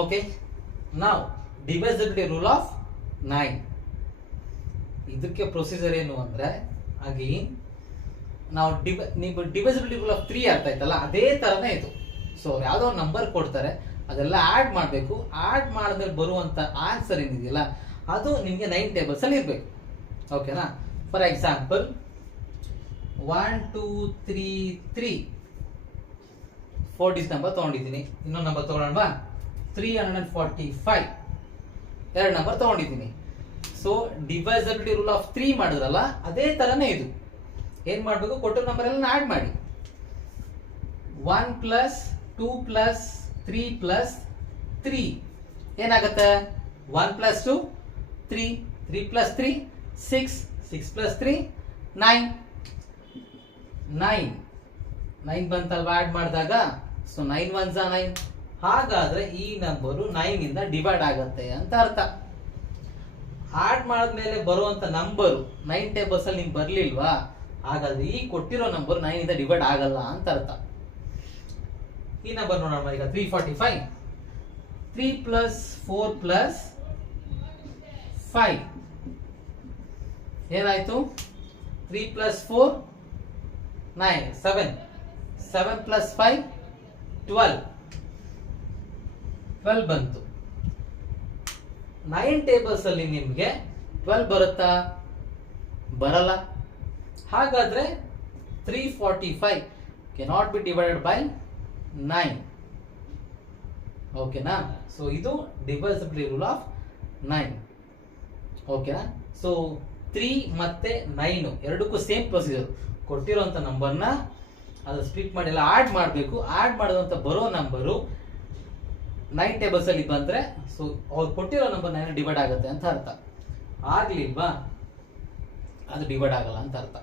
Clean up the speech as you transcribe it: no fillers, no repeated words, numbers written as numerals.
Okay, ನಾವು ಡಿವೈಸಿಬಿಲಿಟಿ rule of 9. ಇದಕ್ಕೆ procedure ಏನು ಅಂದ್ರೆ, ಅಗೇನ್ ನಾವು ನೀವು ಡಿವೈಸಿಬಿಲಿಟಿ ರೂಲ್ ಆಫ್ 3 ಅರ್ಥ ಆಯ್ತಲ್ಲ, ಅದೇ ತರನೇ ಇದು. ಸೊ ಅವ್ರು ಯಾವುದೋ ನಂಬರ್ ಕೊಡ್ತಾರೆ, ಅದೆಲ್ಲ ಆಡ್ ಮಾಡಬೇಕು. ಆಡ್ ಮಾಡಿದ್ಮೇಲೆ ಬರುವಂತ ಆನ್ಸರ್ ಏನಿದೆಯಲ್ಲ, ಅದು ನಿಮಗೆ 9 ಟೇಬಲ್ಸ್ ಅಲ್ಲಿ ಇರಬೇಕು. ಓಕೆನಾ? ಫಾರ್ ಎಕ್ಸಾಂಪಲ್ 1 2 3 3 4 ಡಿಜಿಟ್ ನಂಬರ್ ತಗೊಂಡಿದ್ದೀನಿ. ಇನ್ನೊಂದು ನಂಬರ್ ತಗೊಳ್ಳೋಣವಾ? 345 ಎರಡು ನಂಬರ್ ತಗೊಂಡಿದ್ದೀನಿ. ಸೊ ಡಿವೈಸಿಬಿಲಿಟಿ ರೂಲ್ ಆಫ್ 3 ಮಾಡಿದ್ರಲ್ಲ, ಅದೇ ತರನೇ ಇದು. ಏನ್ ಮಾಡಬೇಕು? ಕೊಟ್ಟಿರೋ ನಂಬರ್ ಎಲ್ಲ ಆಡ್ ಮಾಡಿ. 1 ಪ್ಲಸ್ 2 ಪ್ಲಸ್ 3 ಪ್ಲಸ್ 3 ಏನಾಗುತ್ತೆ? 1 ಪ್ಲಸ್ 2 3, 3 ಪ್ಲಸ್ 3 6, 6 ಪ್ಲಸ್ 3 9, 9 ಬಂತಲ್ವಾ ಆಡ್ ಮಾಡಿದಾಗ? ಸೊ 9 1 9. ಹಾಗಾದ್ರೆ ಈ ನಂಬರು 9 ಇಂದ ಡಿವೈಡ್ ಆಗುತ್ತೆ ಅಂತ ಅರ್ಥ. ಆಡ್ ಮಾಡಿದ್ಮೇಲೆ ಬರುವಂತ ನಂಬರು 9 ಟೇಬಲ್ಸ್ ಅಲ್ಲಿ ನಿಮ್ಗೆ ಬರ್ಲಿಲ್ವಾ? ಹಾಗಾದ್ರೆ ಈ ಕೊಟ್ಟಿರೋ ನಂಬರ್ 9 ಇಂದ ಡಿವೈಡ್ ಆಗಲ್ಲ ಅಂತ ಅರ್ಥ. ಈ ನಂಬರ್ ನೋಡೋಣ ಈಗ. 345, 3 ಪ್ಲಸ್ 4 ಪ್ಲಸ್ 5 ಏನಾಯ್ತು? 3 ಪ್ಲಸ್ 4 9, 7, 7 ಪ್ಲಸ್ 5 12 ಬಂತು. 9 ಟೇಬಲ್ಸ್ ಅಲ್ಲಿ ನಿಮ್ಗೆ 12 ಬರುತ್ತಾ? ಬರಲ್ಲ. ಹಾಗಾದ್ರೆ 345 ಕೆನಾಟ್ ಬಿ ಡಿವೈಡೆಡ್ ಬೈ 9. ಓಕೆನಾ? ಸೊ ಇದು ಡಿವೈಸಿಬಿಲಿಟಿ ರೂಲ್ ಆಫ್ 9. ಓಕೆನಾ? ಸೊ 3 ಮತ್ತೆ 9 ಎರಡಕ್ಕೂ ಸೇಮ್ ಪ್ರೊಸೀಜರ್. ಕೊಟ್ಟಿರುವಂತ ನಂಬರ್ನ ಅದು ಸ್ಪ್ಲಿಟ್ ಮಾಡಿ ಎಲ್ಲ ಆಡ್ ಮಾಡಬೇಕು. ಆಡ್ ಮಾಡಿದಂತ ಬರೋ ನಂಬರು 9 ಟೇಬಲ್ಸ್ ಅಲ್ಲಿ ಬಂದ್ರೆ, ಸೊ ಅವ್ರು ಕೊಟ್ಟಿರೋ ನಂಬರ್ 9 ಡಿವೈಡ್ ಆಗುತ್ತೆ ಅಂತ ಅರ್ಥ. ಆಗ್ಲಿಲ್ವಾ? ಅದು ಡಿವೈಡ್ ಆಗಲ್ಲ ಅಂತ ಅರ್ಥ.